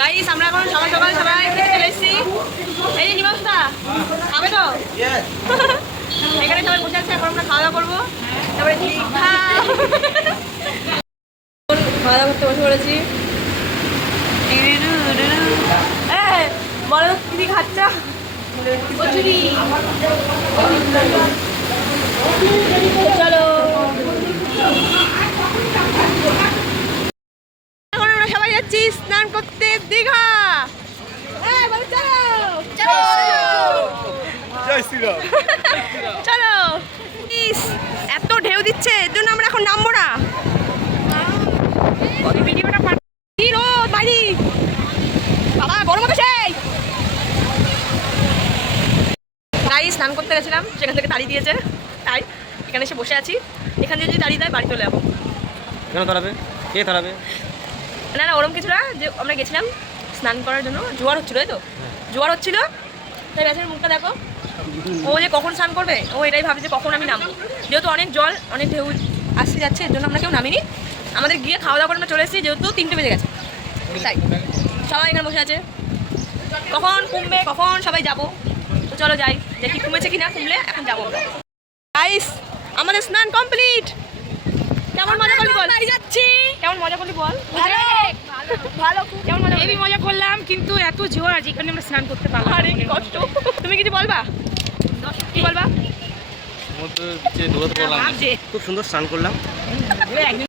Guys আমরা এখন সকাল সকাল সবাই চলে এসেছি। এই যে নিবাসদা খাবে তো? এখানে সবাই বসে আছে, এখন আমরা খাওয়া দাওয়া করবো। তারপরে খাওয়া দাওয়া করতে বসে পড়েছি। বলো কি খাচ্ছ? কচুরি। চলো এখন আমরা সবাই যাচ্ছি স্নান করতে দীঘা। চলো। এত ঢেউ দিচ্ছে, এর জন্য আমরা এখন নামবো না। ভিডিওটা বাড়ি বাবা গরম হবে সেই। তাই স্নান করতে গেছিলাম, সেখান থেকে তাড়ি দিয়েছে, তাই এখানে এসে বসে আছি। এখান থেকে যদি তাড়িয়ে দেয় বাড়ি চলে যাবো। কেন তাড়াবে? কে তাড়াবে? না না ওরম কিছু না, যে আমরা গেছিলাম স্নান করার জন্য, জোয়ার হচ্ছিল তো, জোয়ার হচ্ছিল তাই ব্যাসের মুখটা দেখো। ও যে কখন স্নান করবে, ও এটাই ভাবে যে কখন আমি নামবো। যেহেতু অনেক জল, অনেক ঢেউ আসতে যাচ্ছে, এর জন্য আমরা কেউ নামিনি। আমাদের গিয়ে খাওয়া দাওয়া করে আমরা চলে এসেছি, যেহেতু 3টে বেজে গেছে। তাই সবাই এখানে বসে আছে, কখন কমবে, কখন সবাই যাবো। তো চলো যাই, দেখি কমেছে কি না, কমলে এখন যাবো আমরা। গাইস আমাদের স্নান কমপ্লিট। কেমন মজা করলি বল? যাচ্ছি। কেমন মজা করলি বল? ভালো কেমন মজা? হেভি মজা করলাম, কিন্তু এত জোয়ার যেখানে আমরা স্নান করতে পারলাম। আরে কি কষ্ট। তুমি কিছু বলবা? কি বলবা? খুব সুন্দর স্নান করলাম।